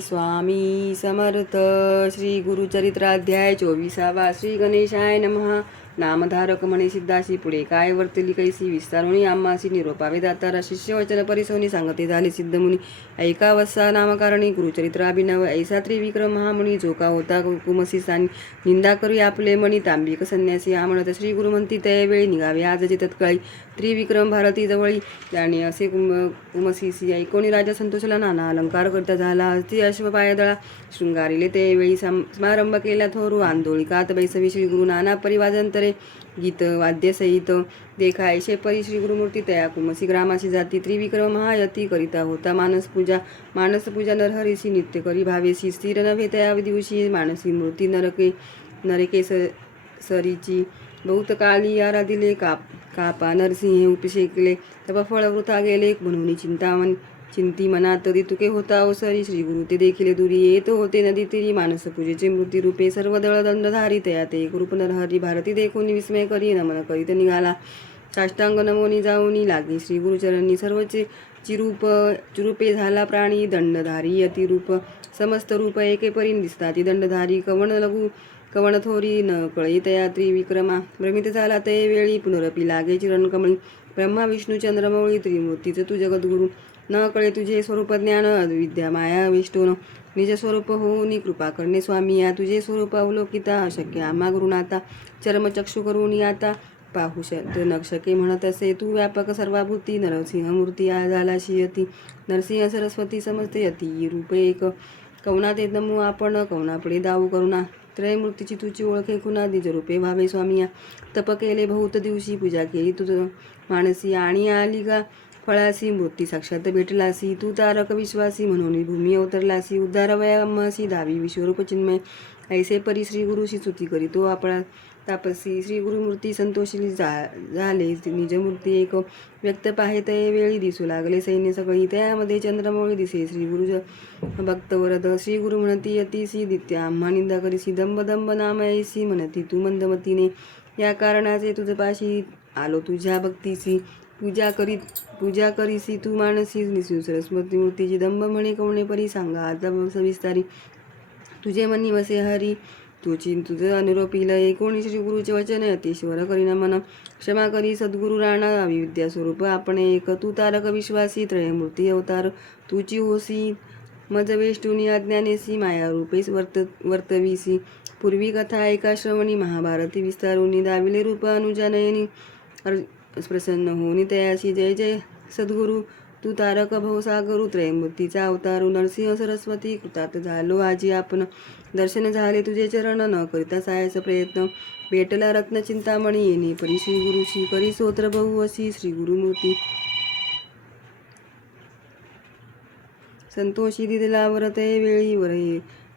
स्वामी समर्थ. श्री गुरुचरित्राध्याय 24. श्री गणेशाय नमः. नामधारक म्हणे सिद्धाशी पुढे काय वर्तली कैसी विस्तारुणी आम्हासी निरोपावे दातारा शिष्यवचन परिसोनी सांगते झाले सिद्धमुनी ऐका वत्सा नामकारणी गुरुचरित्राभिनव ऐसा त्रिविक्रम महामुनी जो का होता कुमसी सानी निंदा करू आपले मणी तांबिक संन्यासी म्हणत श्री गुरु म्हणती त्यावेळी निघावे आजचे तत्काळी त्रिविक्रम भारती जवळी जाणे असे कुमसीसी ऐकोणी राजा संतोषला नाना अलंकार करता झाला हस्ती अश्व पायदळा शृंगारिले त्यावेळी समारंभ केला थोरू आंदोळिकात बैसवी श्री गुरु नाना परिवाजंतरे गीत वाद्यसहित देखायशे परी श्री गुरुमूर्ती तया कुमसी ग्रामाची जाती त्रिविक्रम महायती करिता होता मानसपूजा नरहरीशी नित्य करी भावेशी स्थिर नव्हे तया दिवशी मानसी मूर्ती नरके सरीची बहुत काली आराधिले कापा नरसिंहे उपशेकले तप फळ वृथा गेले म्हणून चिंती मनात तुके होता अवसरी श्री गुरु ते देखील दुरी येत होते नदी तिरी मानस पूजेचे मूर्ती रूपे सर्व दळदंडधारी तया ते रूप नरहरी भारती देखून विस्मय करी नमन करीत निघाला साष्टांग नमोनी जाऊनी लागी श्री गुरुचरणी सर्वचे चिरूपे झाला प्राणी दंडधारी अतिरूप समस्त रूप एके परीन दिसता ती दंडधारी कवण थोरी न कळे तया त्रिविक्रमा भ्रमित झाला ते वेळी पुनरपी लागे चिरणकमळी ब्रह्मा विष्णू चंद्रमौळी त्रिमूर्तीच तू जगद्गुरु न कळे तुझे स्वरूप ज्ञान विद्या माया विष्णून निज स्वरूप होऊन कृपा करणे स्वामी या तुझे स्वरूप अवलोकिता अशक्य आम्हा गुरुनाथा चर्मचक्षु करून आता पाहू न शके म्हणत असे तू व्यापक सर्वाभूती नरसिंह मूर्ती झाला शियती नरसिंह सरस्वती समजते यती रूप एक कवना ते नमू आपण कवनापुढे दाऊ करुणा त्रयमूर्तीची तुझी ओळखे खुना दिज रूपे भावे स्वामिया तप केले बहुत दिवशी पूजा केली तुझं मानसी आणि आली गा फळासी मूर्ती साक्षात भेटलासी तू तारक विश्वासी म्हणून भूमी अवतरलासी उद्धार वयामासी दावी विश्वरूप चिन्मय ऐसे परी श्री गुरुशी स्तुती करीतो आपला तापसी श्री गुरुमूर्ती संतोषी झाले निजमूर्ती एक व्यक्त पाहे ते वेळी दिसू लागले सैन्य सगळी त्यामध्ये चंद्रमौळी दिसे श्री गुरु भक्त वरद श्री गुरु म्हणती यतीसी दित्य आम्हा निंदा करीसी दंब दंब नाम ऐसी म्हणती तू मंदमतीने या कारणाचे तुझ पाशी आलो तुझ्या भक्तीसी पूजा करीसी तू मानसी निसू सरस्वती मूर्तीची दंभ म्हणे कवणे परी सांगा आता सविस्तारी तुझे मनी वसे हरी तुझं अनुरोपील एकोणी श्री गुरुचे वचन अतिश्वर करीना मन क्षमा करी सद्गुरु राणा विद्या स्वरूप आपण एक तू तारक विश्वासी त्रयमूर्ती अवतार तुची होसी मज वेष्टुनी अज्ञानेसी माया रूपेस वर्तवीसी पूर्वी कथा एका श्रवणी महाभारती विस्तारुनी दाविले रूप अनुजानयनी प्रसन्न होनी तयाशी जय जय सद्गुरु तू तारक भवसागरु त्रयमूर्तीचा अवतारू नरसिंह सरस्वती कृतात झालो आजी आपण दर्शन झाले तुझे चरण न करिता सायाचा प्रयत्न भेटला रत्न चिंतामणी येणे परी श्री गुरुशी करी स्तोत्र बहु अशी श्री गुरुमूर्ती संतोषी दिदला वरते वेळी वर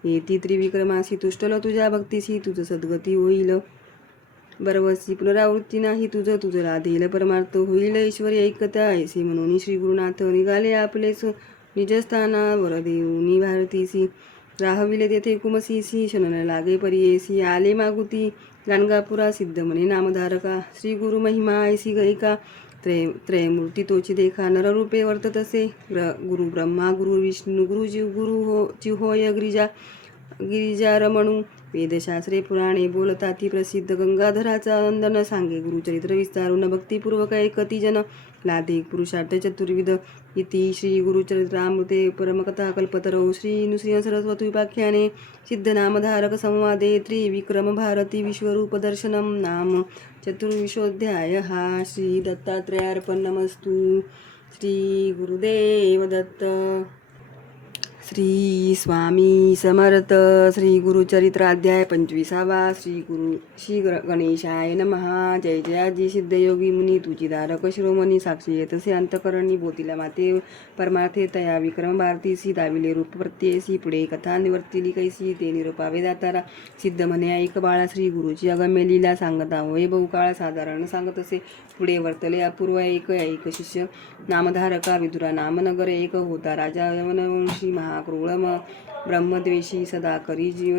येती त्रिविक्रमासी तुष्टलो तुझ्या भक्तीशी तुझं सद्गती होईल बरवसी पुनरावृत्ती नाही तुझं राधेल परमार्थ होईल ईश्वरी ऐकता ऐसे म्हणून श्री गुरुनाथ निघाले आपलेच निजस्थानावर देऊनी भारतीसी राहविले तेथे कुमसीसी शनन लागे परियेसी आले मागुती गाणगापुरा सिद्ध म्हणे नामधारका श्री गुरु महिमा ऐसी गैका त्रयमूर्ती तोची देखा नररूपे वर्तत असे गुरु ब्रह्मा गुरु विष्णू गुरु जीव गुरु होय गिरिजा रमणू वेदशास्त्रे पुराणे बोलता ती प्रसिद्ध गंगाधराचा वंदन सांगे गुरुचरित्र विस्तारून भक्तिपूर्वक ऐकती जन लादे पुरुषार्थ चतुर्विध इति श्री गुरुचरित्रामृते परमकथा कल्पतरौ श्री नृसिंह सरस्वती उपाख्याने सिद्धनामधारक संवादे त्रिविक्रम भारती विश्वरूप दर्शनम नाम चतुर्विशोऽध्याय श्री दत्तात्रेयार्पणमस्तु. श्री गुरुदेव दत्त. श्री स्वामी समर्थ. श्री गुरुचरित्राध्याय 25. श्री गणेशाय नमः. जय जयाजी सिद्धयोगी मुनी तुझी दारक शिरोमणी साक्षी येतसे अंतकरणी बोतीला माते परमार्थे तया विक्रम भारतीसी दाविले रूप प्रत्ययसी पुढे कथा निवर्तिली कैसी ते निरोपावे दातारा सिद्ध म्हणे ऐक बाळा श्री गुरुची अगम्य लीला सांगता होय बहुकाळ साधारण सांगत असे पुढे वर्तले अपूर्व एक शिष्य नामधारका विदुरा नामनगर एक होता राजा यवनवंशी महाक्रूळ ब्रह्मद्वेषी सदा करी जीव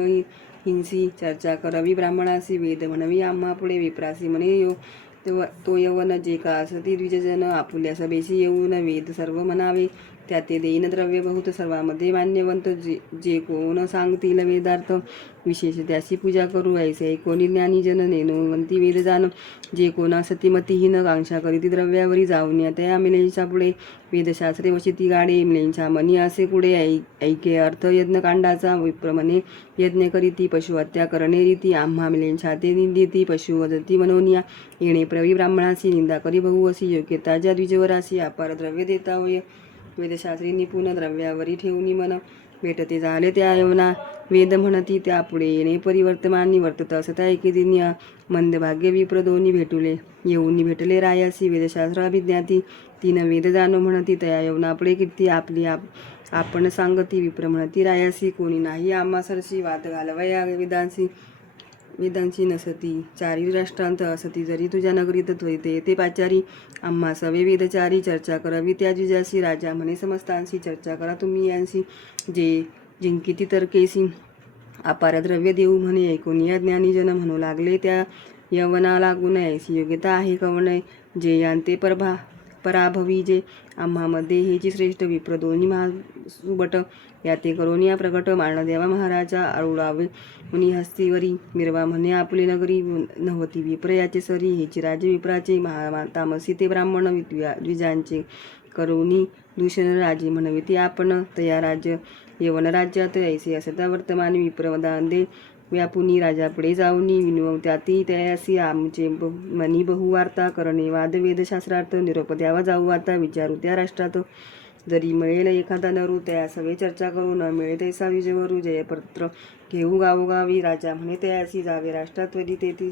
हिंसी चर्चा करावी ब्राह्मणासी वेद म्हणवी आम्हा पुढे विप्रासी म्हणे तो यवन जे का असती द्विजजन आपुल्या सभेशी येऊन वेद सर्व म्हणावे त्या ते देईन द्रव्य बहुत सर्वामध्ये मान्यवंत जे कोण सांगतील वेदार्थ विशेष त्याची पूजा करू ऐसे कोणी ज्ञानी जन नेनोवंती वेद जाण जे कोणा सतीमतीहीन कांक्षा करीती द्रव्यावरी जाऊन त्या मिलेंच्या पुढे वेदशास्त्रे वशिती गाडे मिलेंच्या मनी असे पुढे ऐके अर्थ यज्ञकांडाचा विप्रमणे यज्ञ करीती पशु हत्या करणे रीती आम्हा मिलेंच्या ते निंदिती पशु वदती मनोनिया येणे प्रवी ब्राह्मणासी निंदा करी बहु अशी योग्यता ज्या द्विजवरासी अपार द्रव्य देता होय वेदशास्त्री निपुण द्रव्यावरी ठेवून मन भेटते झाले त्या यवना वेद म्हणती त्यापुढे येणे परिवर्तमानी वर्तत असता एकेदिनी मंदभाग्य विप्र दोन्ही भेटुले येऊन भेटले रायासी वेदशास्त्र अभिज्ञाती तीन वेद जाणो म्हणती तया यवनापुढे कीर्ती आपली आपण सांगती विप्र म्हणती रायासी कोणी नाही आम्हा सरशी वाद घालवया वेदांची नसती चारी राष्ट्रांत असती जरी तुझ्या नगरीत त्वरिते ते पाचारी आम्हा सवे वेदचारी चर्चा करावी त्या जिजाशी राजा म्हणे समस्तांशी चर्चा करा तुम्ही यांशी जे जिंकिती तर्केसी अपार द्रव्य देऊ म्हणे ऐकून या ज्ञानी जन म्हणू लागले त्या यवना लागून ऐसी योग्यता आहे कवणे जे यांते पराभवी जे आम्हामध्ये हेची श्रेष्ठ विप्र दोन्ही महासुबट याते करून या प्रकट मानदेवा महाराजा आरुळावे मुनी हस्तीवरी मिरवा म्हणे आपले नगरी नव्हती विप्र याचे सरी हेची राजे विप्राचे तामसी ते ब्राह्मण द्विजांचे करुणी दूषण राजे म्हणविती आपण तया राज्य यवन राज्यात ऐसे असता वर्तमान विप्रदांदे व्यापुनी राजापुढे जाऊनी विनव त्याती तयासी आमचे मनी बहुवार्ता करणे वाद वेदशास्त्रार्थ निरोप द्यावा जाऊ आता विचारू त्या राष्ट्रात जरी मिळेल एखादा नरू त्या सवे चर्चा करू न मिळे तैसा विजयवरू जयपत्र घेऊ गावोगावी राजा म्हणे तयासी जावे राष्ट्रात वरी तेथी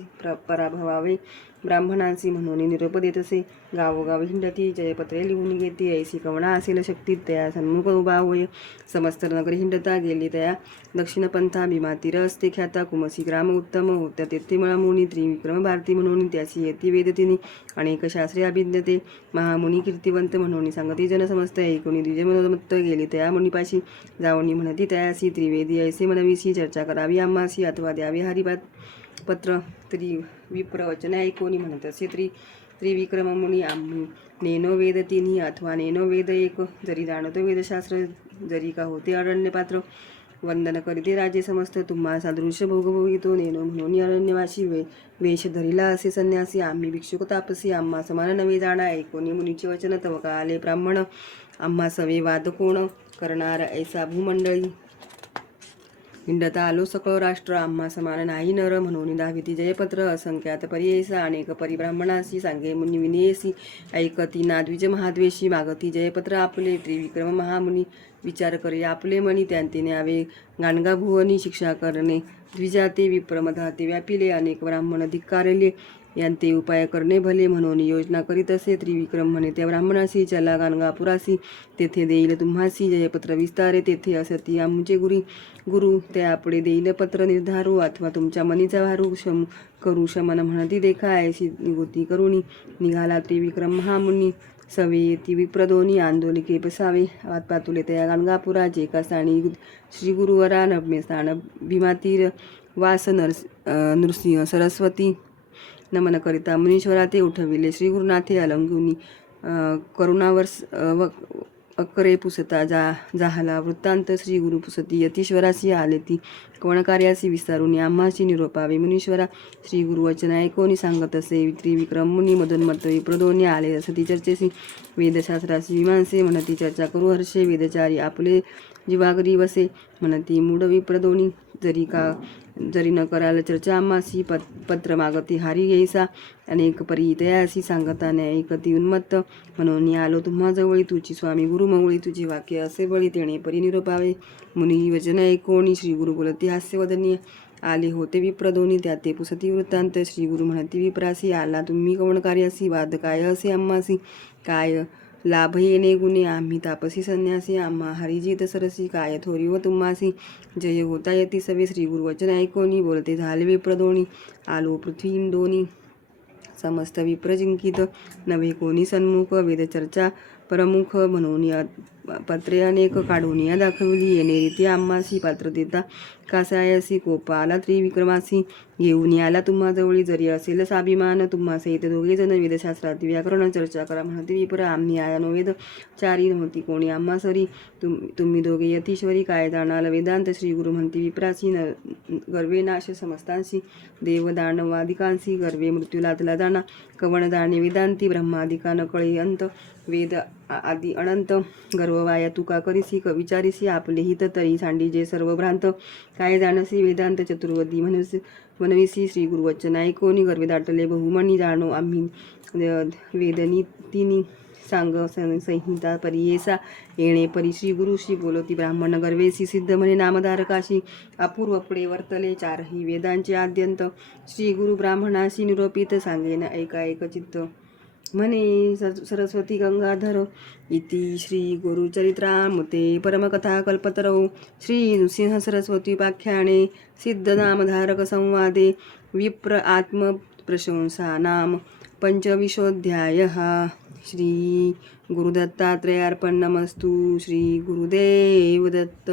पराभवावे ब्राह्मणांशी म्हणून निरोप देत असे गावोगावी हिंडती जयपत्रे लिहून घेती ऐसी कवणा असेल शक्तीत त्या सन्मुख उभा होय समस्त नगरी हिंडता गेली त्या दक्षिण पंथा भीमातीर असते ख्याता कुमसी ग्राम उत्तम होत्या तेथे मळामुनी त्रिविक्रम भारती म्हणून त्याची येती वेदतिनी अनेक शास्त्रे अभिज्ञते महामुनी कीर्तिवंत म्हणून सांगती जन समस्त ऐकुणी द्विज मनोमत्त गेली त्या मुनीपाशी जाऊनी म्हणती तयासी त्रिवेदी ऐसे मनविशी चर्चा करावी आम्हासी अथवा द्यावे हरिपात पत्र विप्र वचन ऐकोनी म्हणत असे त्रिविक्रम मुनी आम्ही नेनो वेद तिन्ही अथवा नेनो वेद एक जरी जाणतो वेदशास्त्र जरी का होते अरण्यपात्र वंदन करीते राजे समस्त तुम्हा सादृश्य भोगभोगितो नेनो म्हणून अरण्यवासी वेश धरिला असे संन्यासी आम्ही भिक्षुक तापसी आम्हा समान नवे जाणा ऐकोनी मुनीचे वचन तव का आले ब्राह्मण आम्हा सवे वाद कोण करणार ऐसा भूमंडळी हिंडता आलो सकळ राष्ट्र आम्हा समान नाही नर म्हणून दाविती जयपत्र असंख्यात पर्ययसा अनेक परिब्राह्मणासी सांगे मुनी विनयसी ऐकती नाद्विज महाद्वेषी मागती जयपत्र आपले त्रिविक्रम महामुनी विचार करे आपले मनी त्यांते न्यावे गाणगा भुवनी शिक्षा करणे द्विजाते विप्रमधाते व्यापिले अनेक ब्राह्मण धिक्कारले यांते उपाय करणे भले म्हणून योजना करीत असे त्रिविक्रम म्हणे त्या ब्राह्मणासी चला गाणगापुरासी तेथे देईल तुम्हासी जयपत्र विस्तारे तेथे असती आमचे गुरु त्यापुढे देईल पत्र निर्धारू अथवा तुमच्या मनीचा भारू करू शमन म्हणती देखा ऐशी निगोती करुणी निघाला त्रिविक्रम महामुनी सवे येती विप्रदोनी आंदोलिके बसावे पातुले त्या गाणगापुरा जे कासाणी श्री गुरुवरा नभमेस्थान भीमातीर वास नृसिंह सरस्वती नमन करिता मुनीश्वरा ते उठविले श्री गुरुनाथे अलंगुनी करुणावर अकरे पुसता जाहला वृत्तांत श्री गुरु पुसती यतीश्वराशी आले ती कवणकार्यासी विस्तारुनी आम्हाशी निरोपावे मुनीश्वरा श्री गुरु वचन ऐकोनी सांगत असे त्रिविक्रम मुनी मधोन्मत्त विप्रदोनी आले असती चर्चेसी वेदशास्त्रासी विमानसे म्हणती चर्चा करू हर्षे वेदचारी आपले जीवागरी वसे म्हणती मूढ विप्रदोनी जरी न कराल चर्चा आम्हासी पत्र मागती हारी येईसा अनेक परी तयासी सांगता न्यायकती उन्मत्त म्हणून आलो तुम्हा जवळी तुझी स्वामी गुरु मवळी तुझी वाक्य असे बळी तेणे परी निरोपावे मुनी वचन ऐकोणी श्री गुरु बोलती हास्यवदनीय आले होते विप्रदोनी त्याते पुसती वृत्तांत श्री गुरु म्हणती विप्रासी आला तुम्ही कवणकार्यासी वाद काय असे आम्हासी काय लाभ येणे गुणे आम्ही तापसी संन्यासी आम्हा हरिजित सरसी काय थोरी व तुम्हासी जय होता येती सवे श्री गुरुवचन ऐकोनी बोलते झाले विप्रदोणी आलो पृथ्वी इंदोनी समस्त विप्र जिंकित नव्हे कोणी सन्मुख वेदचर्चा प्रमुख म्हणून या पत्रे अनेक काढून या दाखवली. येणे रीती आम्हासी पात्र देता कासायासी कोपा आला त्रिविक्रमासी. घेऊन याला तुम्हा जवळी जरी असेल स्वाभिमान तुम्हा सहित दोघे जण वेदशास्त्रात व्याकरण चर्चा करा म्हणते विपर. आम्ही आया नो वेद चारी नव्हती कोणी आम्हा सरी. तुम्ही दोघे यतीश्वरी काय जाणाल वेदांत. श्री गुरु म्हणते विप्रासी गर्वे नाश समस्तांशी. देव दानवादिकांशी गर्वे मृत्यूलातला जाणा. कवण जाणे वेदांती ब्रह्मादिका न कळे अंत. वेद आदि अनंत गर्ववाया तुका करीसी विचारीसी. आपले हित तरी सांडीजे सर्व भ्रांत. काय जाणसी वेदांत चतुर्वदी म्हणविसी. श्री गुरुवचन ऐकोनी गर्वे दाटले बहुमनी. जाणो आम्ही वेदनीतीनी सांग संहिता परियेसा. येणे परी श्री गुरुशी बोलती ब्राह्मण गर्वेसी. सिद्ध म्हणे नामधारकाशी अपूर्व पुढे वर्तले चारही वेदांचे आद्यंत. श्री गुरु ब्राह्मणाशी निरोपित सांगेन ऐका एक चित्त. म्हणे सरस्वती गंगाधर इति श्री गुरुचरित्रामृते परमकथा कल्पतरौ. श्री नृसिंह सरस्वती पाख्याने सिद्ध नामधारक संवादे विप्र आत्मप्रशंसा नाम पंचविंशोऽध्यायः. श्री गुरुदत्तात्रेयार्पणमस्तु. श्री गुरुदेव दत्त.